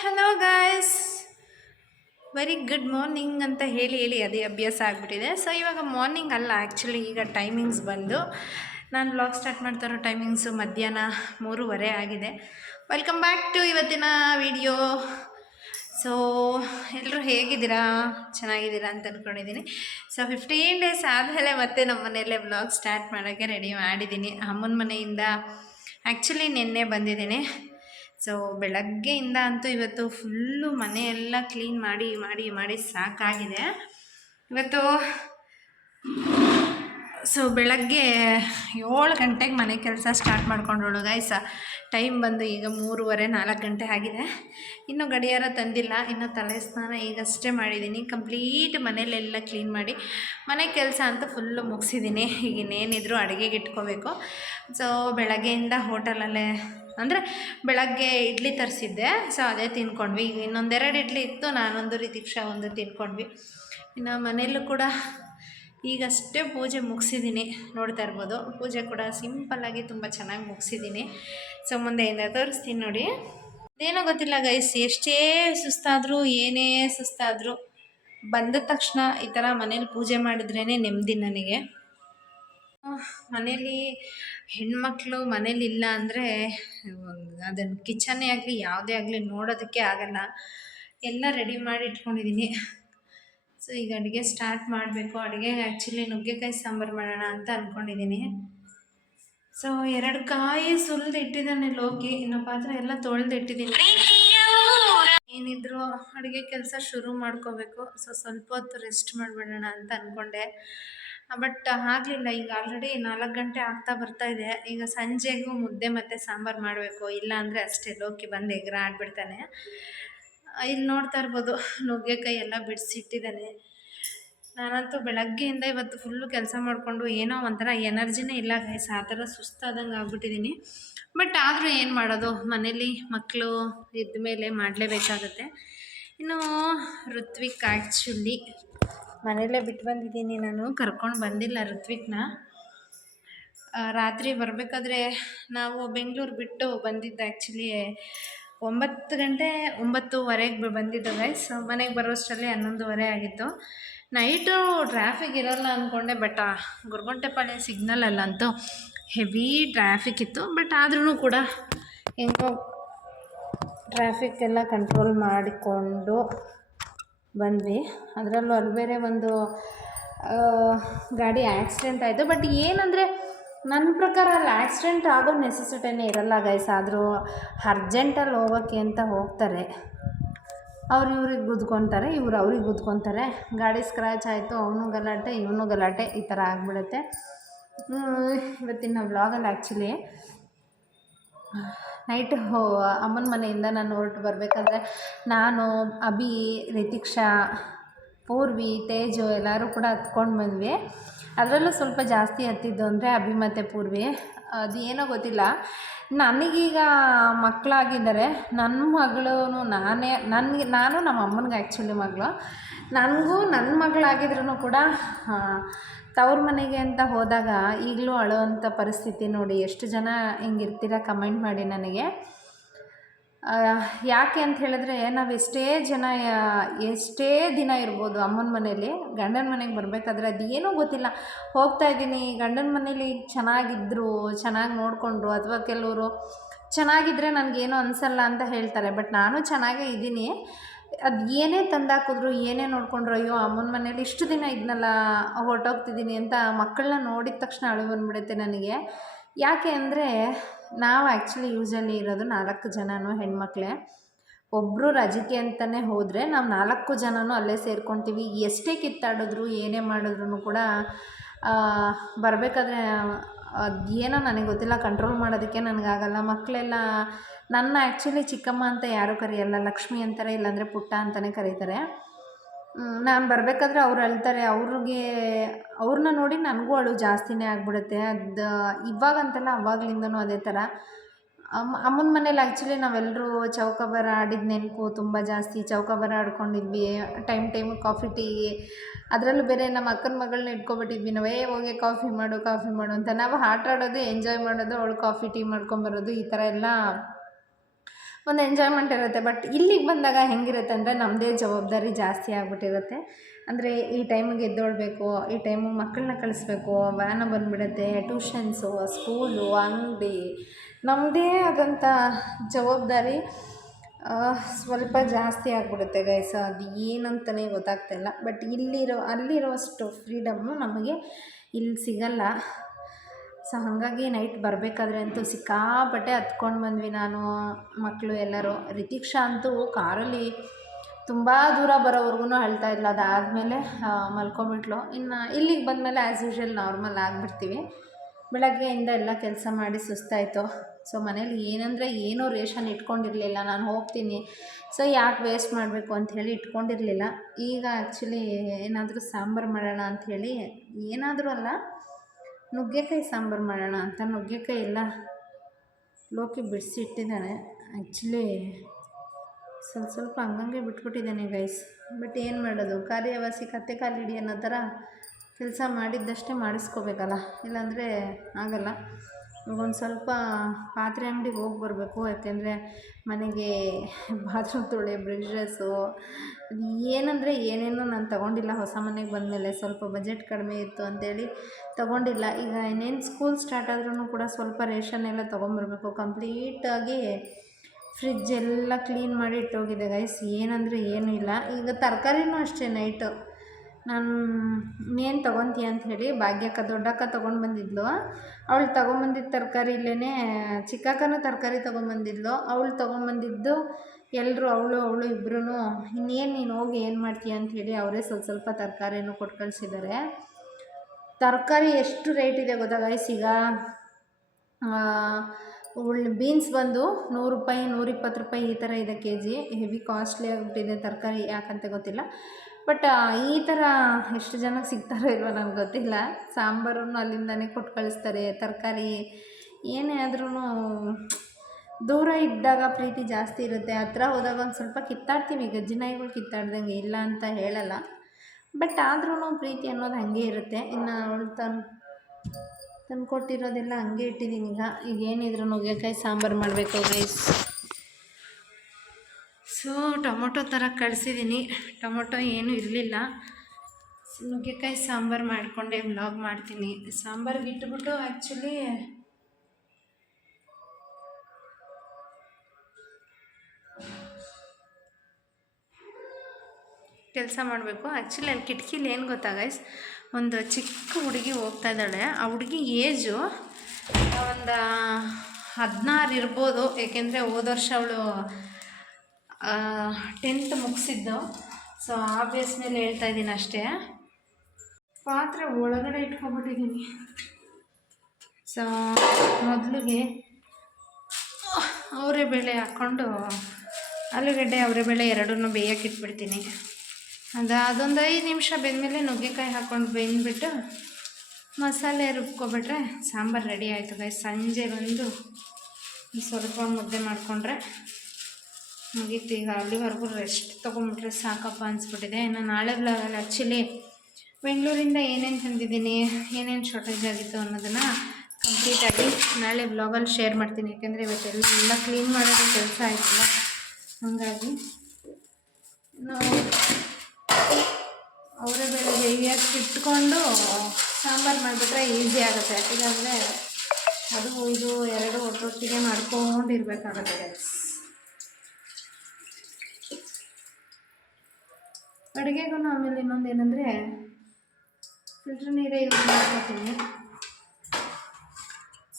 Hello guys, very good morning ಅಂತ ಹೇಳಿ ಹೇಳಿ ಅದೇ ಅಭ್ಯಾಸ ಆಗಿಬಿಟ್ಟಿದೆ. ಸೊ ಇವಾಗ ಮಾರ್ನಿಂಗ್ ಅಲ್ಲ, ಆ್ಯಕ್ಚುಲಿ ಈಗ ಟೈಮಿಂಗ್ಸ್ ಬಂದು ನಾನು ವ್ಲಾಗ್ ಸ್ಟಾರ್ಟ್ ಮಾಡ್ತಾ ಇರೋ ಟೈಮಿಂಗ್ಸು ಮಧ್ಯಾಹ್ನ 3:30 ಆಗಿದೆ. ವೆಲ್ಕಮ್ ಬ್ಯಾಕ್ ಟು ಇವತ್ತಿನ ವಿಡಿಯೋ. ಸೊ ಎಲ್ಲರೂ ಹೇಗಿದ್ದೀರಾ? ಚೆನ್ನಾಗಿದ್ದೀರಾ ಅಂತ ಅಂದ್ಕೊಂಡಿದ್ದೀನಿ. ಸೊ 15 ಡೇಸ್ ಆದಮೇಲೆ ಮತ್ತೆ ನಮ್ಮ ಮನೆಯಲ್ಲೇ ವ್ಲಾಗ್ ಸ್ಟಾರ್ಟ್ ಮಾಡೋಕ್ಕೆ ರೆಡಿ ಮಾಡಿದ್ದೀನಿ. ಅಮ್ಮನ ಮನೆಯಿಂದ ಆ್ಯಕ್ಚುಲಿ ನಿನ್ನೆ ಬಂದಿದ್ದೀನಿ. ಸೊ ಬೆಳಗ್ಗೆಯಿಂದ ಅಂತೂ ಇವತ್ತು ಫುಲ್ಲು ಮನೆಯೆಲ್ಲ ಕ್ಲೀನ್ ಮಾಡಿ ಮಾಡಿ ಮಾಡಿ ಸಾಕಾಗಿದೆ ಇವತ್ತು. ಸೊ ಬೆಳಗ್ಗೆ 7 ಗಂಟೆಗೆ ಮನೆ ಕೆಲಸ ಸ್ಟಾರ್ಟ್ ಮಾಡ್ಕೊಂಡೋಳು ಗೈಸ. ಟೈಮ್ ಬಂದು ಈಗ 3:30-4 ಗಂಟೆ ಆಗಿದೆ. ಇನ್ನೂ ಗಡಿಯಾರ ತಂದಿಲ್ಲ. ಇನ್ನು ತಲೆ ಸ್ನಾನ ಈಗಷ್ಟೇ ಮಾಡಿದ್ದೀನಿ. ಕಂಪ್ಲೀಟ್ ಮನೇಲೆಲ್ಲ ಕ್ಲೀನ್ ಮಾಡಿ ಮನೆ ಕೆಲಸ ಅಂತ ಫುಲ್ಲು ಮುಗಿಸಿದ್ದೀನಿ. ಈಗ ಇನ್ನೇನಿದ್ರು ಅಡುಗೆಗೆ ಇಟ್ಕೋಬೇಕು. ಸೊ ಬೆಳಗ್ಗೆಯಿಂದ ಹೋಟೆಲಲ್ಲೇ ಅಂದರೆ ಬೆಳಗ್ಗೆ ಇಡ್ಲಿ ತರಿಸಿದ್ದೆ. ಸೊ ಅದೇ ತಿನ್ಕೊಂಡ್ವಿ. ಈಗ ಇನ್ನೊಂದೆರಡು ಇಡ್ಲಿ ಇತ್ತು, ನಾನೊಂದು ರಿತಿಕ್ಷಾ ಒಂದು ತಿನ್ಕೊಂಡ್ವಿ. ಇನ್ನು ಮನೆಯಲ್ಲೂ ಕೂಡ ಈಗಷ್ಟೇ ಪೂಜೆ ಮುಗಿಸಿದ್ದೀನಿ. ನೋಡ್ತಾ ಇರ್ಬೋದು, ಪೂಜೆ ಕೂಡ ಸಿಂಪಲ್ಲಾಗಿ ತುಂಬ ಚೆನ್ನಾಗಿ ಮುಗಿಸಿದ್ದೀನಿ. ಸೊ ಮುಂದೆಯಿಂದ ತೋರಿಸ್ತೀನಿ ನೋಡಿ. ಅದೇನೋ ಗೊತ್ತಿಲ್ಲ ಗೈಸ್, ಎಷ್ಟೇ ಸುಸ್ತಾದರೂ ಏನೇ ಸುಸ್ತಾದರೂ ಬಂದ ತಕ್ಷಣ ಈ ಥರ ಮನೇಲಿ ಪೂಜೆ ಮಾಡಿದ್ರೇ ನೆಮ್ಮದಿ ನನಗೆ. ಮನೇಲಿ ಹೆಣ್ಮಕ್ಳು ಮನೇಲಿಲ್ಲ ಅಂದರೆ ಅದನ್ನು ಕಿಚನ್ನೇ ಆಗಲಿ ಯಾವುದೇ ಆಗಲಿ ನೋಡೋದಕ್ಕೆ ಆಗಲ್ಲ. ಎಲ್ಲ ರೆಡಿ ಮಾಡಿ ಇಟ್ಕೊಂಡಿದ್ದೀನಿ. ಸೊ ಈಗ ಅಡುಗೆ ಸ್ಟಾರ್ಟ್ ಮಾಡಬೇಕು. ಅಡುಗೆ ಆ್ಯಕ್ಚುಲಿ ನುಗ್ಗೆಕಾಯಿ ಸಾಂಬಾರು ಮಾಡೋಣ ಅಂತ ಅಂದ್ಕೊಂಡಿದ್ದೀನಿ. ಸೊ 2 ಕಾಯಿ ಸುಲಿದು ಇಟ್ಟಿದ್ದಾನೆ ಲೋಕಿ. ಇನ್ನು ಪಾತ್ರೆ ಎಲ್ಲ ತೊಳೆದು ಇಟ್ಟಿದ್ದೀನಿ. ಏನಿದ್ರು ಅಡುಗೆ ಕೆಲಸ ಶುರು ಮಾಡ್ಕೋಬೇಕು. ಸೊ ಸ್ವಲ್ಪ ಹೊತ್ತು ರೆಸ್ಟ್ ಮಾಡಿಬಿಡೋಣ ಅಂತ ಅಂದ್ಕೊಂಡೆ, ಬಟ್ ಆಗಲಿಲ್ಲ. ಈಗ ಆಲ್ರೆಡಿ 4 ಗಂಟೆ ಆಗ್ತಾ ಬರ್ತಾಯಿದೆ. ಈಗ ಸಂಜೆಗೂ ಮುದ್ದೆ ಮತ್ತು ಸಾಂಬಾರು ಮಾಡಬೇಕು. ಇಲ್ಲ ಅಂದರೆ ಅಷ್ಟೇ, ಲೋಕಿ ಬಂದು ಎಗ್ರ ಆಡ್ಬಿಡ್ತಾನೆ. ಇಲ್ಲಿ ನೋಡ್ತಾ ಇರ್ಬೋದು, ನುಗ್ಗೆಕಾಯಿ ಎಲ್ಲ ಬಿಡಿಸಿಟ್ಟಿದ್ದಾನೆ. ನಾನಂತೂ ಬೆಳಗ್ಗೆಯಿಂದ ಇವತ್ತು ಫುಲ್ಲು ಕೆಲಸ ಮಾಡಿಕೊಂಡು ಏನೋ ಒಂಥರ ಎನರ್ಜಿನೇ ಇಲ್ಲ ಗೈಸ್. ಆ ಥರ ಸುಸ್ತಾದಂಗೆ ಆಗ್ಬಿಟ್ಟಿದ್ದೀನಿ. ಬಟ್ ಆದರೂ ಏನು ಮಾಡೋದು, ಮನೇಲಿ ಮಕ್ಕಳು ಇದ್ದ ಮೇಲೆ ಮಾಡಲೇಬೇಕಾಗತ್ತೆ. ಇನ್ನು ಋತ್ವಿಕ್ ಆ್ಯಕ್ಚುಲಿ ಮನೆಯಲ್ಲೇ ಬಿಟ್ಟು ಬಂದಿದ್ದೀನಿ ನಾನು, ಕರ್ಕೊಂಡು ಬಂದಿಲ್ಲ ಋತ್ವಿಕ್ನ. ರಾತ್ರಿ ಬರಬೇಕಾದ್ರೆ ನಾವು ಬೆಂಗಳೂರು ಬಿಟ್ಟು ಬಂದಿದ್ದು ಆ್ಯಕ್ಚುಲಿ 9:30 ಬಂದಿದ್ದು ಗೈಸ್. ಮನೆಗೆ ಬರೋಷ್ಟರಲ್ಲಿ 11:30 ಆಗಿತ್ತು. ನೈಟು ಟ್ರಾಫಿಕ್ ಇರೋಲ್ಲ ಅಂದ್ಕೊಂಡೆ, ಬಟ್ ಗೊರಗುಂಟೆಪಾಳ್ಯ ಸಿಗ್ನಲಲ್ಲಂತೂ ಹೆವಿ ಟ್ರಾಫಿಕ್ ಇತ್ತು. ಬಟ್ ಆದ್ರೂ ಕೂಡ ಹೆಂಗೋ ಟ್ರಾಫಿಕ್ ಎಲ್ಲ ಕಂಟ್ರೋಲ್ ಮಾಡಿಕೊಂಡು ಬಂದ್ವಿ. ಅದರಲ್ಲೂ ಅಲ್ಲಿ ಬೇರೆ ಒಂದು ಗಾಡಿ ಆ್ಯಕ್ಸಿಡೆಂಟ್ ಆಯಿತು. ಬಟ್ ಏನಂದರೆ ನನ್ನ ಪ್ರಕಾರ ಅಲ್ಲಿ ಆ್ಯಕ್ಸಿಡೆಂಟ್ ಆಗೋ ನೆಸೆಸಿಟಿನೇ ಇರಲ್ಲ ಗೈಸ್. ಆದರೂ ಅರ್ಜೆಂಟಲ್ಲಿ ಹೋಗೋಕ್ಕೆ ಅಂತ ಹೋಗ್ತಾರೆ, ಅವ್ರು ಇವ್ರಿಗೆ ಗುದ್ಕೊತಾರೆ, ಇವ್ರು ಅವ್ರಿಗೆ ಗುದ್ಕೊತಾರೆ. ಗಾಡಿ ಸ್ಕ್ರ್ಯಾಚ್ ಆಯಿತು, ಅವನು ಗಲಾಟೆ ಇವನು ಗಲಾಟೆ, ಈ ಥರ ಆಗಿಬಿಡುತ್ತೆ. ಇವತ್ತಿನ ವ್ಲಾಗಲ್ಲಿ ಆ್ಯಕ್ಚುಲಿ ನೈಟ್ ಅಮ್ಮನ ಮನೆಯಿಂದ ನಾನು ಹೊರಟು ಬರಬೇಕಾದ್ರೆ ನಾನು, ಅಭಿ, ರಿತಿಕ್ಷಾ, ಪೂರ್ವಿ, ತೇಜು ಎಲ್ಲರೂ ಕೂಡ ಹತ್ಕೊಂಡು ಬಂದ್ವಿ. ಅದರಲ್ಲೂ ಸ್ವಲ್ಪ ಜಾಸ್ತಿ ಹತ್ತಿದ್ದು ಅಂದರೆ ಅಭಿ ಮತ್ತು ಪೂರ್ವಿ. ಅದು ಏನೋ ಗೊತ್ತಿಲ್ಲ, ನನಗೀಗ ಮಕ್ಕಳಾಗಿದ್ದಾರೆ. ನನ್ನ ಮಗಳು ನಾನು ನಮ್ಮ ಅಮ್ಮನಿಗೆ ಆ್ಯಕ್ಚುಲಿ ಮಗಳು. ನನಗೂ ನನ್ನ ಮಗಳಾಗಿದ್ರೂ ಕೂಡ ತವ್ರ ಮನೆಗೆ ಅಂತ ಹೋದಾಗ ಈಗಲೂ ಅಳೋವಂಥ ಪರಿಸ್ಥಿತಿ. ನೋಡಿ, ಎಷ್ಟು ಜನ ಹಿಂಗಿರ್ತೀರ ಕಮೆಂಟ್ ಮಾಡಿ ನನಗೆ. ಯಾಕೆ ಅಂತ ಹೇಳಿದ್ರೆ, ನಾವು ಎಷ್ಟೇ ದಿನ ಇರ್ಬೋದು ಅಮ್ಮನ ಮನೇಲಿ, ಗಂಡನ ಮನೆಗೆ ಬರಬೇಕಾದ್ರೆ ಅದೇನೋ ಗೊತ್ತಿಲ್ಲ, ಹೋಗ್ತಾಯಿದ್ದೀನಿ ಗಂಡನ ಮನೇಲಿ ಚೆನ್ನಾಗಿದ್ದರು, ಚೆನ್ನಾಗಿ ನೋಡಿಕೊಂಡ್ರು, ಅಥವಾ ಕೆಲವರು ಚೆನ್ನಾಗಿದ್ದರೆ ನನಗೇನೋ ಅನಿಸಲ್ಲ ಅಂತ ಹೇಳ್ತಾರೆ. ಬಟ್ ನಾನು ಚೆನ್ನಾಗೇ ಇದ್ದೀನಿ. ಅದು ಏನೇ ತಂದಾಕಿದ್ರು, ಏನೇ ನೋಡಿಕೊಂಡ್ರು, ಅಯ್ಯೋ ಅಮ್ಮನ ಮನೇಲಿ ಇಷ್ಟು ದಿನ ಇದ್ನಲ್ಲ, ಹೊರಟೋಗ್ತಿದ್ದೀನಿ ಅಂತ ಮಕ್ಕಳನ್ನ ನೋಡಿದ ತಕ್ಷಣ ಅಳು ಬಂದುಬಿಡುತ್ತೆ ನನಗೆ. ಯಾಕೆ ಅಂದರೆ, ನಾವು ಆ್ಯಕ್ಚುಲಿ ಯೂಸಲ್ಲಿ ಇರೋದು 4 ಜನನೂ ಹೆಣ್ಮಕ್ಳೇ. ಒಬ್ಬರು ರಜಕ್ಕೆ ಅಂತಲೇ ಹೋದರೆ ನಾವು 4 ಜನನೂ ಅಲ್ಲೇ ಸೇರ್ಕೊತೀವಿ. ಎಷ್ಟೇ ಕಿತ್ತಾಡಿದ್ರು ಏನೇ ಮಾಡಿದ್ರು ಕೂಡ ಬರಬೇಕಾದ್ರೆ ಅದೇನೋ ನನಗೆ ಗೊತ್ತಿಲ್ಲ, ಕಂಟ್ರೋಲ್ ಮಾಡೋದಕ್ಕೆ ನನಗಾಗಲ್ಲ. ಮಕ್ಕಳೆಲ್ಲ ನನ್ನ ಆ್ಯಕ್ಚುಲಿ ಚಿಕ್ಕಮ್ಮ ಅಂತ ಯಾರೂ ಕರೆಯಲ್ಲ, ಲಕ್ಷ್ಮಿ ಅಂತಾರೆ, ಇಲ್ಲಾಂದರೆ ಪುಟ್ಟ ಅಂತಲೇ ಕರೀತಾರೆ. ನಾನು ಬರಬೇಕಾದ್ರೆ ಅವ್ರು ಅಳ್ತಾರೆ. ಅವ್ರನ್ನ ನೋಡಿ ನನಗೂ ಅಳು ಜಾಸ್ತಿನೇ ಆಗಿಬಿಡುತ್ತೆ. ಅದು ಇವಾಗಂತಲ್ಲ, ಅವಾಗಲಿಂದನೂ ಅದೇ ಥರ. ಅಮ್ಮನ ಮನೇಲಿ ಆ್ಯಕ್ಚುಲಿ ನಾವೆಲ್ಲರೂ ಚೌಕಾಬಾರ ಆಡಿದ ನೆನಪು ತುಂಬ ಜಾಸ್ತಿ. ಚೌಕಾಬಾರ ಆಡ್ಕೊಂಡಿದ್ವಿ, ಟೈಮ್ ಕಾಫಿ ಟೀ. ಅದರಲ್ಲೂ ಬೇರೆ ನಮ್ಮ ಅಕ್ಕನ ಮಗಳನ್ನ ಇಟ್ಕೊಬಿಟ್ಟಿದ್ವಿ ನಾವು, ಹೋಗಿ ಕಾಫಿ ಮಾಡು ಅಂತ. ನಾವು ಆಟ ಆಡೋದು, ಎಂಜಾಯ್ ಮಾಡೋದು, ಅವಳು ಕಾಫಿ ಟೀ ಮಾಡ್ಕೊಂಬರೋದು, ಈ ಥರ ಎಲ್ಲ ಒಂದು ಎಂಜಾಯ್ಮೆಂಟ್ ಇರುತ್ತೆ. ಬಟ್ ಇಲ್ಲಿಗೆ ಬಂದಾಗ ಹೆಂಗಿರುತ್ತೆ ಅಂದರೆ ನಮ್ಮದೇ ಜವಾಬ್ದಾರಿ ಜಾಸ್ತಿ ಆಗಿಬಿಟ್ಟಿರುತ್ತೆ. ಅಂದರೆ ಈ ಟೈಮಿಗೆ ಎದ್ದೊಳ್ಬೇಕು, ಈ ಟೈಮಿಗೆ ಮಕ್ಕಳನ್ನ ಕಳಿಸ್ಬೇಕು, ವ್ಯಾನ ಬಂದುಬಿಡುತ್ತೆ, ಟ್ಯೂಷನ್ಸು, ಸ್ಕೂಲು, ಅಂಗಡಿ, ನಮ್ಮದೇ ಆದಂಥ ಜವಾಬ್ದಾರಿ ಸ್ವಲ್ಪ ಜಾಸ್ತಿ ಆಗಿಬಿಡುತ್ತೆ ಗೈಸ್. ಅದು ಏನಂತಲೇ ಗೊತ್ತಾಗ್ತಾಯಿಲ್ಲ. ಬಟ್ ಅಲ್ಲಿರೋವಷ್ಟು ಫ್ರೀಡಮ್ಮು ನಮಗೆ ಇಲ್ಲಿ ಸಿಗಲ್ಲ. ಸೊ ಹಾಗಾಗಿ ನೈಟ್ ಬರಬೇಕಾದ್ರೆ ಅಂತೂ ಸಿಕ್ಕಾಪಟ್ಟೆ ಹತ್ಕೊಂಡು ಬಂದ್ವಿ, ನಾನು ಮಕ್ಕಳು ಎಲ್ಲರೂ. ರಿತಿಕ್ಷಾ ಅಂತೂ ಕಾರಲ್ಲಿ ತುಂಬ ದೂರ ಬರೋವರೆಗೂ ಅಳ್ತಾ ಇದ್ಲು. ಅದಾದಮೇಲೆ ಮಲ್ಕೊಂಬಿಟ್ಲು. ಇನ್ನು ಇಲ್ಲಿಗೆ ಬಂದಮೇಲೆ ಆ್ಯಸ್ ಯೂಶ್ವಲ್ ನಾರ್ಮಲ್ ಆಗಿಬಿಡ್ತೀವಿ. ಬೆಳಗ್ಗೆಯಿಂದ ಎಲ್ಲ ಕೆಲಸ ಮಾಡಿ ಸುಸ್ತಾಯಿತು. ಸೊ ಮನೇಲಿ ಏನೂ ರೇಷನ್ ಇಟ್ಕೊಂಡಿರಲಿಲ್ಲ. ನಾನು ಹೋಗ್ತೀನಿ, ಸೊ ಯಾಕೆ ವೇಸ್ಟ್ ಮಾಡಬೇಕು ಅಂಥೇಳಿ ಇಟ್ಕೊಂಡಿರಲಿಲ್ಲ. ಈಗ ಆ್ಯಕ್ಚುಲಿ ಏನಾದರೂ ಸಾಂಬಾರು ಮಾಡೋಣ ಅಂಥೇಳಿ, ಏನಾದರೂ ಅಲ್ಲ, ನುಗ್ಗೆಕಾಯಿ ಸಾಂಬಾರು ಮಾಡೋಣ ಅಂತ ನುಗ್ಗೆಕಾಯಿ ಎಲ್ಲ ಲೋಕಿ ಬಿಡಿಸಿ ಇಟ್ಟಿದ್ದಾನೆ. ಆ್ಯಕ್ಚುಲಿ ಸ್ವಲ್ಪ ಹಂಗಂಗೆ ಬಿಟ್ಬಿಟ್ಟಿದ್ದಾನೆ ಗೈಸ್. ಬಟ್ ಏನು ಮಾಡೋದು, ಕಾರ್ಯವಾಸಿ ಕತ್ತೆ ಕಾಲಿಡಿ ಅನ್ನೋ ಥರ ಕೆಲಸ ಮಾಡಿದ್ದಷ್ಟೇ ಮಾಡಿಸ್ಕೋಬೇಕಲ್ಲ, ಇಲ್ಲಾಂದರೆ ಆಗಲ್ಲ. ಒಂದು ಸ್ವಲ್ಪ ಪಾತ್ರೆ ಅಂಗಡಿಗೆ ಹೋಗಿ ಬರಬೇಕು. ಯಾಕೆಂದರೆ ಮನೆಗೆ ಬಾತ್ರೂಮ್ ತೊಳೆ, ಬ್ರಷಸ್ಸು, ಏನೇನೋ ನಾನು ತೊಗೊಂಡಿಲ್ಲ. ಹೊಸ ಮನೆಗೆ ಬಂದಮೇಲೆ ಸ್ವಲ್ಪ ಬಜೆಟ್ ಕಡಿಮೆ ಇತ್ತು ಅಂತೇಳಿ ತೊಗೊಂಡಿಲ್ಲ. ಈಗ ಇನ್ನೇನು ಸ್ಕೂಲ್ ಸ್ಟಾರ್ಟ್ ಆದ್ರೂ ಕೂಡ ಸ್ವಲ್ಪ ರೇಷನ್ ಎಲ್ಲ ತೊಗೊಂಬರ್ಬೇಕು. ಕಂಪ್ಲೀಟಾಗಿ ಫ್ರಿಜ್ ಎಲ್ಲ ಕ್ಲೀನ್ ಮಾಡಿ ಇಟ್ಟೋಗಿದೆ ಗೈಸ್. ಏನೂ ಇಲ್ಲ. ಈಗ ತರಕಾರಿನೂ ಅಷ್ಟೇ, ನೈಟು ನಾನು ಇನ್ನೇನು ತೊಗೊತೀಯ ಅಂಥೇಳಿ ಭಾಗ್ಯಕ್ಕ ದೊಡ್ಡಕ್ಕ ತೊಗೊಂಡು ಬಂದಿದ್ಲು. ಅವಳು ತೊಗೊಂಬಂದಿದ್ದ ತರಕಾರಿ ಇಲ್ಲೇ, ಚಿಕ್ಕಕ್ಕನೂ ತರಕಾರಿ ತೊಗೊಂಬಂದಿದ್ಲು. ಅವಳು ತೊಗೊಂಬಂದಿದ್ದು ಎಲ್ಲರೂ ಅವಳು ಇಬ್ಬರೂ ಇನ್ನೇನು ನೀನು ಹೋಗಿ ಏನು ಮಾಡ್ತೀಯ ಅಂಥೇಳಿ ಅವರೇ ಸ್ವಲ್ಪ ತರಕಾರಿನೂ ಕೊಟ್ಟು ಕಳಿಸಿದ್ದಾರೆ. ತರಕಾರಿ ಎಷ್ಟು ರೇಟ್ ಇದೆ ಗೊತ್ತಾ ಗೈಸ್ ಈಗ? ಬೀನ್ಸ್ ಬಂದು 100 ರೂಪಾಯಿ, 120 ರೂಪಾಯಿ ಈ ಥರ ಇದೆ ಕೆಜಿ. ಹೆವಿ ಕಾಸ್ಟ್ಲಿ ಆಗಿಬಿಟ್ಟಿದೆ ತರಕಾರಿ, ಯಾಕಂತ ಗೊತ್ತಿಲ್ಲ. ಬಟ್ ಈ ಥರ ಎಷ್ಟು ಜನಕ್ಕೆ ಸಿಗ್ತಾರೋ ಇಲ್ವೋ ನನಗೆ ಗೊತ್ತಿಲ್ಲ. ಸಾಂಬಾರನ್ನು ಅಲ್ಲಿಂದನೇ ಕೊಟ್ಟು ಕಳಿಸ್ತಾರೆ. ತರಕಾರಿ ಏನೇ ಆದ್ರೂ ದೂರ ಇದ್ದಾಗ ಪ್ರೀತಿ ಜಾಸ್ತಿ ಇರುತ್ತೆ. ಹತ್ರ ಹೋದಾಗ ಒಂದು ಸ್ವಲ್ಪ ಕಿತ್ತಾಡ್ತೀವಿ, ಗಜ್ಜಿನಾಯಿಗಳು ಕಿತ್ತಾಡ್ದಂಗೆ, ಇಲ್ಲ ಅಂತ ಹೇಳಲ್ಲ. ಬಟ್ ಆದ್ರೂ ಪ್ರೀತಿ ಅನ್ನೋದು ಹಾಗೆ ಇರುತ್ತೆ. ಇನ್ನು ಅವಳು ತಂದು ಕೊಟ್ಟಿರೋದೆಲ್ಲ ಹಂಗೆ ಇಟ್ಟಿದ್ದೀನಿ. ಈಗ ಏನಿದ್ರು ನುಗ್ಗೆಕಾಯಿ ಸಾಂಬಾರು ಮಾಡಬೇಕು ಗೈಸ್. ಸೊ ಟೊಮೊಟೊ ಥರ ಕಳಿಸಿದ್ದೀನಿ. ಟೊಮೊಟೊ ಏನೂ ಇರಲಿಲ್ಲ. ನುಗ್ಗೆಕಾಯಿ ಸಾಂಬಾರು ಮಾಡಿಕೊಂಡೆ ವ್ಲಾಗ್ ಮಾಡ್ತೀನಿ. ಸಾಂಬಾರಿಗೆ ಇಟ್ಬಿಟ್ಟು ಆ್ಯಕ್ಚುಲಿ ಕೆಲಸ ಮಾಡಬೇಕು. ಆ್ಯಕ್ಚುಲಿ ಅಲ್ಲಿ ಕಿಟಕಿಲಿ ಏನು ಗೊತ್ತಾ ಗೈಸ್, ಒಂದು ಚಿಕ್ಕ ಹುಡುಗಿ ಹೋಗ್ತಾ ಇದ್ದಾಳೆ. ಆ ಹುಡುಗಿ ಏಜು ಒಂದು 16 ಇರ್ಬೋದು. ಏಕೆಂದರೆ ಹೋದ ವರ್ಷ ಅವಳು 10th ಮುಗಿಸಿದ್ದು. ಸೊ ಆ ಬೇಸ್ ಮೇಲೆ ಹೇಳ್ತಾ ಇದ್ದೀನಿ ಅಷ್ಟೇ. ಪಾತ್ರೆ ಒಳಗಡೆ ಇಟ್ಕೊಬಿಟ್ಟಿದ್ದೀನಿ. ಸೊ ಮೊದಲಿಗೆ ಅವರೆಬೇಳೆ ಹಾಕ್ಕೊಂಡು ಆಲೂಗಡ್ಡೆ ಅವರೆಬೇಳೆ ಎರಡನ್ನೂ ಬೇಯಕ್ಕೆ ಇಟ್ಬಿಡ್ತೀನಿ. ಅದೊಂದು 5 ನಿಮಿಷ ಬೆಂದಮೇಲೆ ನುಗ್ಗೆಕಾಯಿ ಹಾಕ್ಕೊಂಡು ಬೆಂದ್ಬಿಟ್ಟು ಮಸಾಲೆ ರುಬ್ಕೊಬಿಟ್ರೆ ಸಾಂಬಾರು ರೆಡಿ ಆಯಿತು ಗೈಸ್. ಸಂಜೆ ಬಂದು ಸ್ವಲ್ಪ ಮುದ್ದೆ ಮಾಡಿಕೊಂಡ್ರೆ ಮುಗೀತು. ಈಗ ಅಲ್ಲಿವರೆಗೂ ರೆಸ್ಟ್ ತೊಗೊಂಬಿಟ್ರೆ ಸಾಕಪ್ಪ ಅನಿಸ್ಬಿಟ್ಟಿದೆ. ಇನ್ನು ನಾಳೆ ವ್ಲಾಗಲ್ಲಿ ಆ್ಯಕ್ಚುಲಿ ಬೆಂಗಳೂರಿಂದ ಏನೇನು ತಂದಿದ್ದೀನಿ, ಏನೇನು ಶಾರ್ಟೇಜ್ ಆಗಿತ್ತು ಅನ್ನೋದನ್ನು ಕಂಪ್ಲೀಟಾಗಿ ನಾಳೆ ವ್ಲಾಗಲ್ಲಿ ಶೇರ್ ಮಾಡ್ತೀನಿ. ಯಾಕೆಂದರೆ ಇವತ್ತೆಲ್ಲ ಕ್ಲೀನ್ ಮಾಡೋದು ಕೆಲಸ ಆಯಿತಲ್ಲ, ಹಾಗಾಗಿ ನಾವು ಅವರೇ ಬೇಳೆ ಬೇಯಕ್ಕೆ ಇಟ್ಕೊಂಡು ಸಾಂಬಾರು ಮಾಡಿಬಿಟ್ರೆ ಈಸಿ ಆಗುತ್ತೆ. ಯಾಕೆಂದರೆ ಅದು ಇದು ಎರಡು ಒಟ್ಟೊಟ್ಟಿಗೆ ಮಾಡ್ಕೊಂಡಿರ್ಬೇಕಾಗುತ್ತೆ. ಅಡುಗೆಗೂ ಆಮೇಲೆ ಇನ್ನೊಂದು ಏನಂದರೆ ಫಿಲ್ಟ್ರ್ ನೀರೇ ಯೂಸ್ ಮಾಡ್ಕೊತೀನಿ.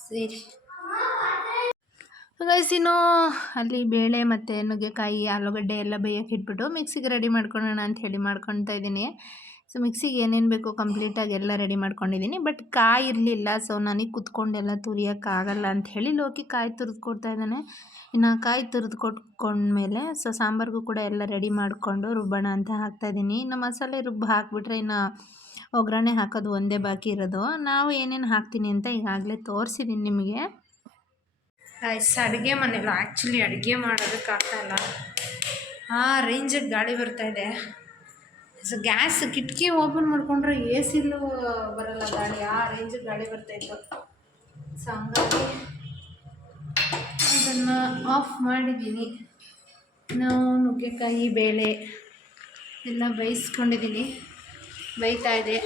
ಸರಿ ಗೈಸ್, ಇನ್ನು ಅಲ್ಲಿ ಬೇಳೆ ಮತ್ತು ನುಗ್ಗೆಕಾಯಿ, ಆಲೂಗಡ್ಡೆ ಎಲ್ಲ ಬೇಯಕ್ಕೆ ಇಟ್ಬಿಟ್ಟು ಮಿಕ್ಸಿಗೆ ರೆಡಿ ಮಾಡ್ಕೊಳ್ಳೋಣ ಅಂಥೇಳಿ ಮಾಡ್ಕೊತಾ ಇದ್ದೀನಿ. ಸೊ ಮಿಕ್ಸಿಗೆ ಏನೇನು ಬೇಕೋ ಕಂಪ್ಲೀಟಾಗಿ ಎಲ್ಲ ರೆಡಿ ಮಾಡ್ಕೊಂಡಿದ್ದೀನಿ. ಬಟ್ ಕಾಯಿ ಇರಲಿಲ್ಲ. ಸೊ ನನಗೆ ಕುತ್ಕೊಂಡೆಲ್ಲ ತುರಿಯೋಕ್ಕಾಗಲ್ಲ ಅಂಥೇಳಿ ಲೋಕಿ ಕಾಯಿ ತುರಿದು ಕೊಡ್ತಾ ಇದ್ದಾನೆ. ಇನ್ನು ಕಾಯಿ ತುರಿದು ಕೊಟ್ಕೊಂಡ್ಮೇಲೆ ಸೊ ಸಾಂಬಾರಿಗೂ ಕೂಡ ಎಲ್ಲ ರೆಡಿ ಮಾಡಿಕೊಂಡು ರುಬ್ಬೋಣ ಅಂತ ಹಾಕ್ತಾಯಿದ್ದೀನಿ. ಇನ್ನು ಮಸಾಲೆ ಹಾಕಿಬಿಟ್ರೆ ಇನ್ನು ಒಗ್ಗರಣೆ ಹಾಕೋದು ಒಂದೇ ಬಾಕಿ ಇರೋದು. ನಾವು ಏನೇನು ಹಾಕ್ತೀನಿ ಅಂತ ಈಗಾಗಲೇ ತೋರಿಸಿದ್ದೀನಿ ನಿಮಗೆ. ಅಡುಗೆ ಮನೇಲಿ ಆ್ಯಕ್ಚುಲಿ ಅಡುಗೆ ಮಾಡೋದಕ್ಕಾಗ್ತಾಯಿಲ್ಲ, ಆ ರೇಂಜಿಗೆ ಗಾಳಿ ಬರ್ತಾಯಿದೆ. ಸೊ ಗ್ಯಾಸ್ ಕಿಟಕಿ ಓಪನ್ ಮಾಡಿಕೊಂಡ್ರೆ ಸಿಲ್ಲೂ ಬರೋಲ್ಲ ಗಾಳಿ, ಆ ರೇಂಜಿಗೆ ಗಾಳಿ ಬರ್ತಾಯಿತ್ತು. ಸೊ ಹಂಗಾಗಿ ಅದನ್ನು ಆಫ್ ಮಾಡಿದ್ದೀನಿ. ನಾವು ನುಗ್ಗೆಕಾಯಿ ಬೇಳೆ ಎಲ್ಲ ಬೇಯಿಸ್ಕೊಂಡಿದ್ದೀನಿ, ಬೇಯ್ತಾ ಇದೆ.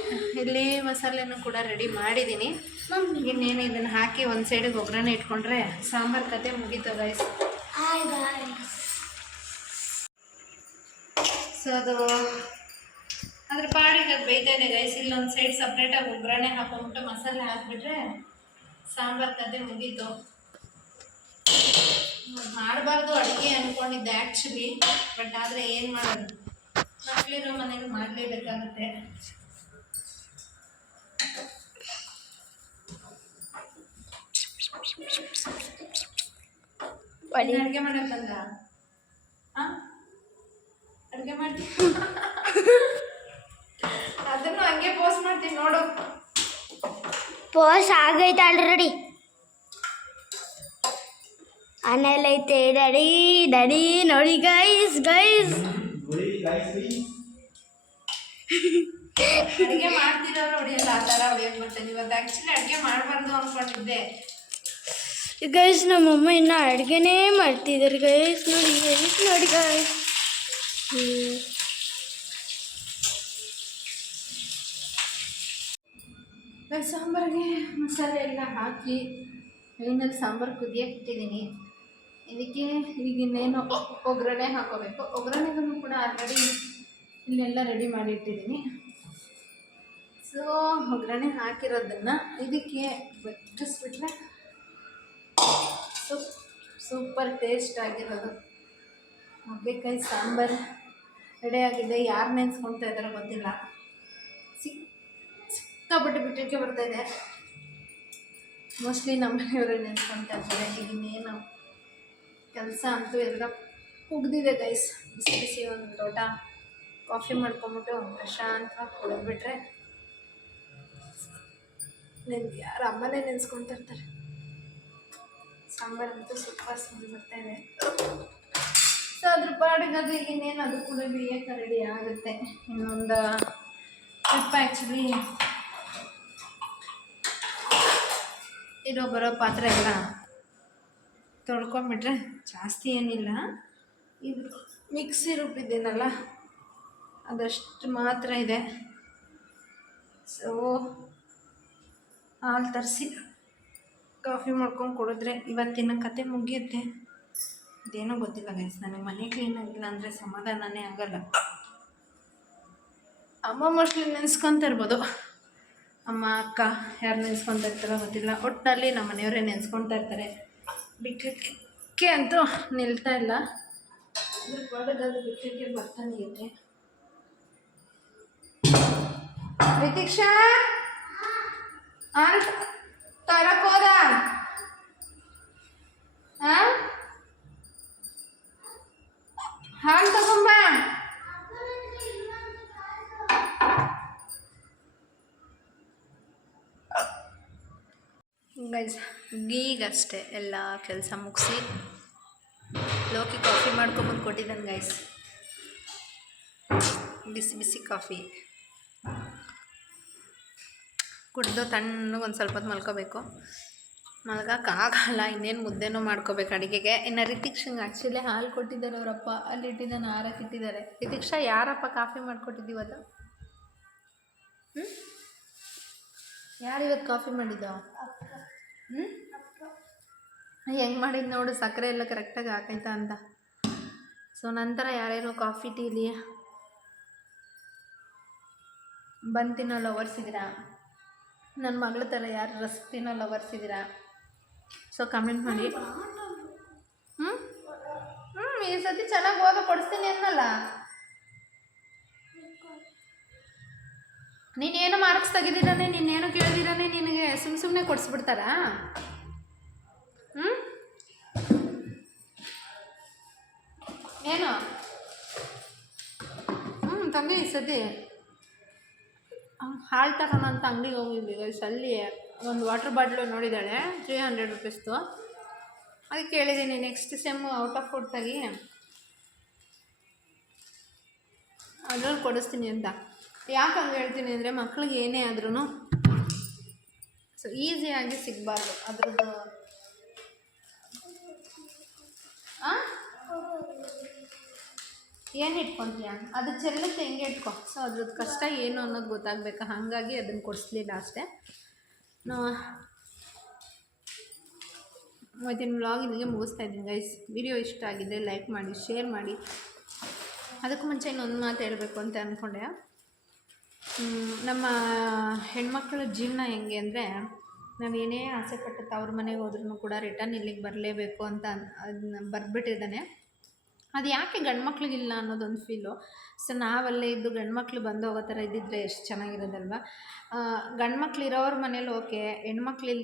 ಇಲ್ಲಿ ಮಸಾಲೆನೂ ಕೂಡ ರೆಡಿ ಮಾಡಿದ್ದೀನಿ. ಇನ್ನೇನು ಇದನ್ನು ಹಾಕಿ ಒಂದು ಸೈಡಿಗೆ ಒಗ್ಗರಣೆ ಇಟ್ಕೊಂಡ್ರೆ ಸಾಂಬಾರು ಕತೆ ಮುಗೀತು ಗೈಸ್. ಸೊ ಅದು ಅದ್ರ ಪಾಡಿಗೆ ಅದು ಬೇಯ್ತಾ ಇದೆ ಗೈಸ್. ಇಲ್ಲೊಂದು ಸೈಡ್ ಸಪ್ರೇಟಾಗಿ ಒಗ್ಗರಣೆ ಹಾಕೊಂಡ್ಬಿಟ್ಟು ಮಸಾಲೆ ಹಾಕಿಬಿಟ್ರೆ ಸಾಂಬಾರು ಕತೆ ಮುಗೀತು. ಮಾಡಬಾರ್ದು ಅಡುಗೆ ಅಂದ್ಕೊಂಡಿದ್ದೆ ಆ್ಯಕ್ಚುಲಿ, ಬಟ್ ಆದರೆ ಏನು ಮಾಡೋದು, ಮಕ್ಕಳಿರೋ ಮನೇಲಿ ಮಾಡಲೇಬೇಕಾಗುತ್ತೆ. ಅಡುಗೆ ಮಾಡಕ್ಕಲ್ಲ, ಅಡುಗೆ ಮಾಡ್ತೀನಿ ಅದನ್ನು ಹಂಗೆ ಪೋಸ್ಟ್ ಮಾಡ್ತೀನಿ ನೋಡು. ಪೋಸ್ಟ್ ಆಗೈತೆ ಆಲ್ರೆಡಿ. ಆನೆಲ್ಲ ಐತೆ ಡ್ಯಾಡಿ ಡ್ಯಾಡಿ ನೋಡಿ ಗೈಸ್ ಗೈಸ್. ಅಡುಗೆ ಮಾಡ್ತಿರೋರು ಹೊಡಿಯಲ್ಲ, ಆ ಥರ ಹೊಡಿಯಕ್ಕೆ ಬರ್ತದೆ. ಇವತ್ತು ಆ್ಯಕ್ಚುಲಿ ಅಡುಗೆ ಮಾಡಬಾರ್ದು ಅಂದ್ಕೊಂಡಿದ್ದೆ ಗೈಸ್. ನಮ್ಮಮ್ಮ ಇನ್ನೂ ಅಡುಗೆನೇ ಮಾಡ್ತಿದ್ದಾರೆ ಗೈಸ್. ನೋಡಿ ಗೈಸ್ ನೋಡಿ ಗೈಸ್. ಸಾಂಬಾರಿಗೆ ಮಸಾಲೆ ಎಲ್ಲ ಹಾಕಿ ಫೈನಲ್ ಸಾಂಬಾರು ಕುದಿಯಕ್ಕೆ ಇಟ್ಟಿದ್ದೀನಿ. ಇದಕ್ಕೆ ಈಗ ಇನ್ನೇನು ಒಗ್ಗರಣೆ ಹಾಕೋಬೇಕು. ಒಗ್ಗರಣೆಗೂ ಕೂಡ ಆಲ್ರೆಡಿ ಇಲ್ಲೆಲ್ಲ ರೆಡಿ ಮಾಡಿ ಇಟ್ಟಿದ್ದೀನಿ. ಸೊ ಒಗ್ಗರಣೆ ಹಾಕಿರೋದನ್ನು ಇದಕ್ಕೆ ಬಟ್ಟಿಸ್ಬಿಟ್ರೆ ಸೂಪರ್ ಟೇಸ್ಟ್ ಆಗಿರೋದು ನುಗ್ಗೆಕಾಯಿ ಸಾಂಬಾರು ರೆಡಿ ಆಗಿದೆ. ಯಾರು ನೆನೆಸ್ಕೊಳ್ತಾ ಇದ್ದಾರೋ ಗೊತ್ತಿಲ್ಲ, ಸಿಕ್ಕಾಪಟ್ಟೆ ಬಿಟ್ಟಕ್ಕೆ ಬರ್ತಾಯಿದೆ. ಮೋಸ್ಟ್ಲಿ ನಮ್ಮ ಮನೆಯವರು ನೆನೆಸ್ಕೊಳ್ತಾ ಇರ್ತಾರೆ. ಈಗ ಇನ್ನೇನು ಕೆಲಸ ಅಂತೂ ಎಲ್ಲ ಮುಗ್ದಿದೆ ಗೈಸ್. ಬಿಸಿ ಬಿಸಿ ಒಂದು ಲೋಟ ಕಾಫಿ ಮಾಡ್ಕೊಂಬಿಟ್ಟು ಪ್ರಶಾಂತವಾಗಿ ಕುಡಿದ್ಬಿಟ್ರೆ ಯಾರು ಅಮ್ಮನೇ ನೆನೆಸ್ಕೊಳ್ತಾ ಇರ್ತಾರೆ. ಸಾಂಬಾರಂತೂ ಸೂಪರ್ ಸ್ಮೆಲ್ ಬರ್ತಾಯಿದೆ. ಸೊ ಅದ್ರ ಪಾಡಿಗೆ ಅದು ಈಗ ಇನ್ನೇನು ಅದು ಕೂಡ ಬೇಯಕ್ಕೆ ರೆಡಿ ಆಗುತ್ತೆ. ಇನ್ನೊಂದು ಸ್ವಲ್ಪ ಆ್ಯಕ್ಚುಲಿ ಇರೋ ಬರೋ ಪಾತ್ರೆ ಎಲ್ಲ ತೊಳ್ಕೊಂಬಿಟ್ರೆ ಜಾಸ್ತಿ ಏನಿಲ್ಲ. ಇದು ಮಿಕ್ಸಿ ರುಬ್ಬಿದ್ದೀನಲ್ಲ ಅದಷ್ಟು ಮಾತ್ರ ಇದೆ. ಸೊ ಹಾಲು ತರಿಸಿ ಕಾಫಿ ಮಾಡ್ಕೊಂಡು ಕುಡಿದ್ರೆ ಇವತ್ತಿನ ಕತೆ ಮುಗಿಯುತ್ತೆ. ಇದೇನೋ ಗೊತ್ತಿಲ್ಲ ಗೈಸ್, ನನಗೆ ಮನೆ ಕ್ಲೀನಾಗಿಲ್ಲ ಅಂದರೆ ಸಮಾಧಾನನೇ ಆಗಲ್ಲ. ಅಮ್ಮ ಮೋಸ್ಟ್ಲಿ ನೆನೆಸ್ಕೊತ ಇರ್ಬೋದು, ಅಮ್ಮ ಅಕ್ಕ ಯಾರು ನೆನೆಸ್ಕೊತಾ ಇರ್ತಾರೋ ಗೊತ್ತಿಲ್ಲ. ಒಟ್ಟಿನಲ್ಲಿ ನಮ್ಮ ಮನೆಯವರೇ ನೆನೆಸ್ಕೊತಾ ಇರ್ತಾರೆ. ಬಿಟ್ಟಕ್ಕೆ ಅಂತೂ ನಿಲ್ತಾ ಇಲ್ಲ. ಅದ್ರ ಪಾಡಗದು ಬಿಟ್ಟಕ್ಕೆ ಬರ್ತಾನೆ ಇದೆ. ಪ್ರತೀಕ್ಷಾ ಹಾಲು ತರಕೋದ ಹಾಲು ತಗೊಂಬ. ಗೈಸ್ ಈಗಷ್ಟೇ ಎಲ್ಲ ಕೆಲಸ ಮುಗಿಸಿ ಲೋಕಿ ಕಾಫಿ ಮಾಡ್ಕೊಂಬಂದು ಕೊಟ್ಟಿದ್ದಾನೆ ಗೈಸ್. ಬಿಸಿ ಬಿಸಿ ಕಾಫಿ ಕುಡ್ದು ತಣ್ಣಗೆ ಒಂದು ಸ್ವಲ್ಪ ಹೊತ್ತು ಮಲ್ಕೋಬೇಕು. ಮಲ್ಗೋಕ್ಕಾಗಲ್ಲ, ಇನ್ನೇನು ಮುದ್ದೆನೂ ಮಾಡ್ಕೋಬೇಕು ಅಡುಗೆಗೆ. ಇನ್ನು ರಿತಿಕ್ಷಂಗೆ ಆ್ಯಕ್ಚುಲಿ ಹಾಲು ಕೊಟ್ಟಿದ್ದಾರೆ ಅವರಪ್ಪ, ಅಲ್ಲಿ ಇಟ್ಟಿದ್ದಾನೆ, ಆರಕ್ಕೆ ಇಟ್ಟಿದ್ದಾರೆ. ರಿತಿಕ್ಷಾ ಯಾರಪ್ಪ ಕಾಫಿ ಮಾಡಿಕೊಟ್ಟಿದ್ದೀವತ್ತು? ಯಾರು ಇವತ್ತು ಕಾಫಿ ಮಾಡಿದ್ದು? ಹೆಂಗೆ ಮಾಡಿದ್ದು ನೋಡು, ಸಕ್ಕರೆ ಎಲ್ಲ ಕರೆಕ್ಟಾಗಿ ಹಾಕೈತಾ ಅಂತ. ಸೊ ನಂತರ ಯಾರ್ಯಾರೋ ಕಾಫಿ ಟೀಲಿ ಬಂದು ತಿನ್ನೋ ಲವರ್ಸ್ ಇದ್ದೀರಾ, ನನ್ನ ಮಗಳ ಥರ ಯಾರು ರಸ್ಕ್ ತಿನ್ನೋ ಲವರ್ಸ್ ಇದ್ದೀರಾ? ಸೊ ಕಮೆಂಟ್ ಮಾಡಿ. ಈ ಸತಿ ಚೆನ್ನಾಗಿ ಹೋದ ಕೊಡಿಸ್ತೀನಿ ಅನ್ನಲ್ಲ. ನೀನೇನು ಮಾರ್ಕ್ಸ್ ತೆಗೆದಿದ್ದಾನೆ, ನೀನೇನು ಕೇಳಿದಿದ್ದಾನೆ, ನಿನಗೆ ಸುಮ್ಮನೆ ಕೊಡಿಸ್ಬಿಡ್ತಾರಾ? ಏನು ತಂದೆ ಈ ಸತಿ ಹಾಲು ತಗೋಣ ಅಂತ ಅಂಗಡಿಗೆ ಹೋಗಿದ್ವಿ ಗೈಸ್. ಅಲ್ಲಿ ಒಂದು ವಾಟರ್ ಬಾಟ್ಲು ನೋಡಿದ್ದಾಳೆ 300 ರುಪೀಸ್ದು. ಅದಕ್ಕೆ ಕೇಳಿದ್ದೀನಿ next sem out of food ತೆಗಿ, ಅದ್ರಲ್ಲಿ ಕೊಡಿಸ್ತೀನಿ ಅಂತ. ಯಾಕೆ ಹಂಗೆ ಹೇಳ್ತೀನಿ ಅಂದರೆ ಮಕ್ಳಿಗೆ ಏನೇ ಆದ್ರೂ ಸೊ ಈಸಿಯಾಗಿ ಸಿಗಬಾರ್ದು. ಅದ್ರದ್ದು ಏನು ಇಟ್ಕೊತೀಯ? ಅದು ಚೆಲ್ಲಕ್ಕೆ ಹೆಂಗೆ ಇಟ್ಕೊ. ಸೊ ಅದ್ರದ್ದು ಕಷ್ಟ ಏನು ಅನ್ನೋದು ಗೊತ್ತಾಗಬೇಕು, ಹಾಗಾಗಿ ಅದನ್ನು ಕೊಡಿಸ್ಲಿಲ್ಲ ಅಷ್ಟೇ. ಇವತ್ತಿನ ವ್ಲಾಗ್ ಇಲ್ಲಿಗೆ ಮುಗಿಸ್ತಾ ಇದ್ದೀನಿ ಗೈಸ್. ವಿಡಿಯೋ ಇಷ್ಟ ಆಗಿದೆ ಲೈಕ್ ಮಾಡಿ, ಶೇರ್ ಮಾಡಿ. ಅದಕ್ಕೂ ಮುಂಚೆ ಇನ್ನೊಂದು ಮಾತು ಹೇಳಬೇಕು ಅಂತ ಅಂದ್ಕೊಂಡೆ. ನಮ್ಮ ಹೆಣ್ಮಕ್ಳ ಜೀವನ ಹೆಂಗೆ ಅಂದರೆ, ನಾವೇನೇ ಆಸೆ ಪಟ್ಟು ಅವ್ರ ಮನೆಗೆ ಹೋದ್ರೂ ಕೂಡ ರಿಟರ್ನ್ ಇಲ್ಲಿಗೆ ಬರಲೇಬೇಕು ಅಂತ ಅದನ್ನ ಬರೆದ್ಬಿಟ್ಟಿದ್ದಾನೆ. ಅದು ಯಾಕೆ ಗಂಡ್ಮಕ್ಳಿಗಿಲ್ಲ ಅನ್ನೋದೊಂದು ಫೀಲು. ಸೊ ನಾವಲ್ಲೇ ಇದ್ದು ಗಂಡ್ಮಕ್ಳು ಬಂದು ಹೋಗೋ ಥರ ಇದ್ದಿದ್ರೆ ಎಷ್ಟು ಚೆನ್ನಾಗಿರೋದಲ್ವ. ಗಂಡ್ಮಕ್ಳು ಇರೋವ್ರ ಮನೇಲಿ ಓಕೆ, ಹೆಣ್ಮಕ್ಳು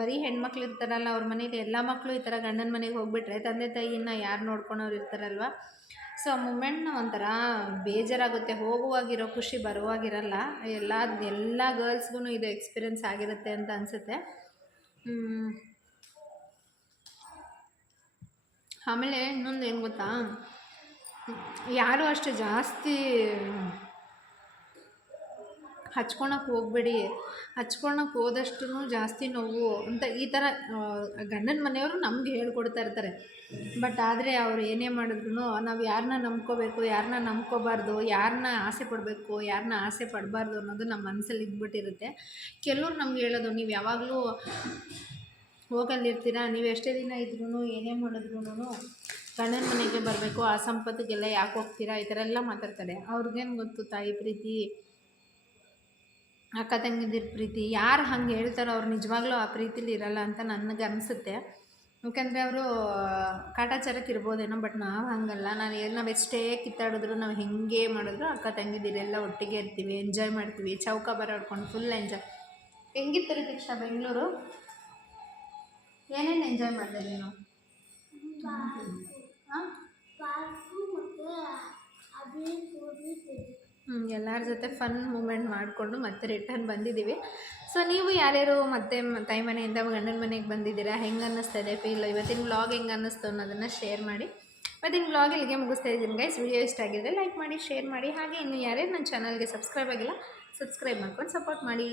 ಬರೀ ಹೆಣ್ಮಕ್ಳು ಇರ್ತಾರಲ್ಲ ಅವ್ರ ಮನೇಲಿ ಎಲ್ಲ ಮಕ್ಕಳು ಈ ಥರ ಗಂಡನ ಮನೆಗೆ ಹೋಗ್ಬಿಟ್ರೆ ತಂದೆ ತಾಯಿನ ಯಾರು ನೋಡ್ಕೊಳೋರು ಇರ್ತಾರಲ್ವ. ಸೊ ಆ ಮೂಮೆಂಟ್ನ ಒಂಥರ ಬೇಜಾರಾಗುತ್ತೆ. ಹೋಗುವಾಗಿರೋ ಖುಷಿ ಬರುವಾಗಿರಲ್ಲ. ಎಲ್ಲ ಗರ್ಲ್ಸ್ಗೂ ಇದು ಎಕ್ಸ್ಪೀರಿಯೆನ್ಸ್ ಆಗಿರುತ್ತೆ ಅಂತ ಅನಿಸುತ್ತೆ. ಆಮೇಲೆ ಇನ್ನೊಂದು ಏನು ಗೊತ್ತಾ, ಯಾರೂ ಅಷ್ಟು ಜಾಸ್ತಿ ಹಚ್ಕೊಳಕ್ಕೆ ಹೋಗ್ಬೇಡಿ. ಹಚ್ಕೊಳಕ್ಕೆ ಹೋದಷ್ಟು ಜಾಸ್ತಿ ನೋವು ಅಂತ ಈ ಥರ ಗಂಡನ ಮನೆಯವರು ನಮ್ಗೆ ಹೇಳ್ಕೊಡ್ತಾ ಇರ್ತಾರೆ. ಬಟ್ ಆದರೆ ಅವ್ರು ಏನೇ ಮಾಡಿದ್ರು ನಾವು ಯಾರನ್ನ ನಂಬ್ಕೋಬೇಕು, ಯಾರನ್ನ ನಂಬ್ಕೋಬಾರ್ದು, ಯಾರನ್ನ ಆಸೆ ಪಡಬೇಕು, ಯಾರನ್ನ ಆಸೆ ಪಡಬಾರ್ದು ಅನ್ನೋದು ನಮ್ಮ ಮನಸ್ಸಲ್ಲಿ ಇದ್ಬಿಟ್ಟಿರುತ್ತೆ. ಕೆಲವ್ರು ನಮ್ಗೆ ಹೇಳೋದು, ನೀವು ಯಾವಾಗಲೂ ಹೋಗಲ್ಲಿರ್ತೀರ, ನೀವು ಎಷ್ಟೇ ದಿನ ಇದ್ರೂ ಏನೇ ಮಾಡಿದ್ರು ಗಂಡನ ಮನೆಗೆ ಬರಬೇಕು, ಆ ಸಂಪತ್ತಿಗೆಲ್ಲ ಯಾಕೆ ಹೋಗ್ತೀರಾ, ಈ ಥರ ಎಲ್ಲ ಮಾತಾಡ್ತಾರೆ. ಅವ್ರಿಗೇನು ಗೊತ್ತು ತಾಯಿ ಪ್ರೀತಿ, ಅಕ್ಕ ತಂಗಿದಿರ ಪ್ರೀತಿ. ಯಾರು ಹಂಗೆ ಹೇಳ್ತಾರೋ ಅವ್ರು ನಿಜವಾಗ್ಲೂ ಆ ಪ್ರೀತಿಲಿ ಇರಲ್ಲ ಅಂತ ನನಗೆ ಅನಿಸುತ್ತೆ. ಯಾಕಂದರೆ ಅವರು ಕಾಟಾಚಾರಕ್ಕೆ ಇರ್ಬೋದೇನೋ, ಬಟ್ ನಾವು ಹಾಗಲ್ಲ. ನಾವು ಎಷ್ಟೇ ಕಿತ್ತಾಡಿದ್ರು, ನಾವು ಹೆಂಗೆ ಮಾಡಿದ್ರು ಅಕ್ಕ ತಂಗಿದಿರೆಲ್ಲ ಒಟ್ಟಿಗೆ ಇರ್ತೀವಿ, ಎಂಜಾಯ್ ಮಾಡ್ತೀವಿ, ಚೌಕ ಬರ ಹೊಡ್ಕೊಂಡು ಫುಲ್ ಎಂಜಾಯ್. ಹೆಂಗಿತ್ತು ರೀಕ್ಷಾ ಬೆಂಗಳೂರು? ಏನೇನು ಎಂಜಾಯ್ ಮಾಡಿದೆ ನೀನು? ಎಲ್ಲರ ಜೊತೆ ಫನ್ ಮೂಮೆಂಟ್ ಮಾಡಿಕೊಂಡು ಮತ್ತೆ ರಿಟರ್ನ್ ಬಂದಿದ್ದೀವಿ. ಸೊ ನೀವು ಯಾರ್ಯಾರು ಮತ್ತೆ ತಾಯಿ ಮನೆಯಿಂದ ಗಂಡನ ಮನೆಗೆ ಬಂದಿದ್ದೀರಾ, ಹೆಂಗೆ ಅನ್ನಿಸ್ತಾ ಇದೆ ಫೀಲ್? ಇವತ್ತಿನ ವ್ಲಾಗ್ ಹೆಂಗೆ ಅನ್ನಿಸ್ತು ಅನ್ನೋದನ್ನು ಶೇರ್ ಮಾಡಿ. ಇವತ್ತಿನ ವ್ಲಾಗ್ ಇಲ್ಲಿಗೆ ಮುಗಿಸ್ತಾ ಇದ್ದೀನಿ ಗೈಸ್. ವಿಡಿಯೋ ಇಷ್ಟ ಆಗಿದ್ರೆ ಲೈಕ್ ಮಾಡಿ, ಶೇರ್ ಮಾಡಿ. ಹಾಗೆ ಇನ್ನು ಯಾರ್ಯಾರು ನನ್ನ ಚಾನಲ್ಗೆ ಸಬ್ಸ್ಕ್ರೈಬ್ ಆಗಿಲ್ಲ, ಸಬ್ಸ್ಕ್ರೈಬ್ ಮಾಡ್ಕೊಂಡು ಸಪೋರ್ಟ್ ಮಾಡಿ.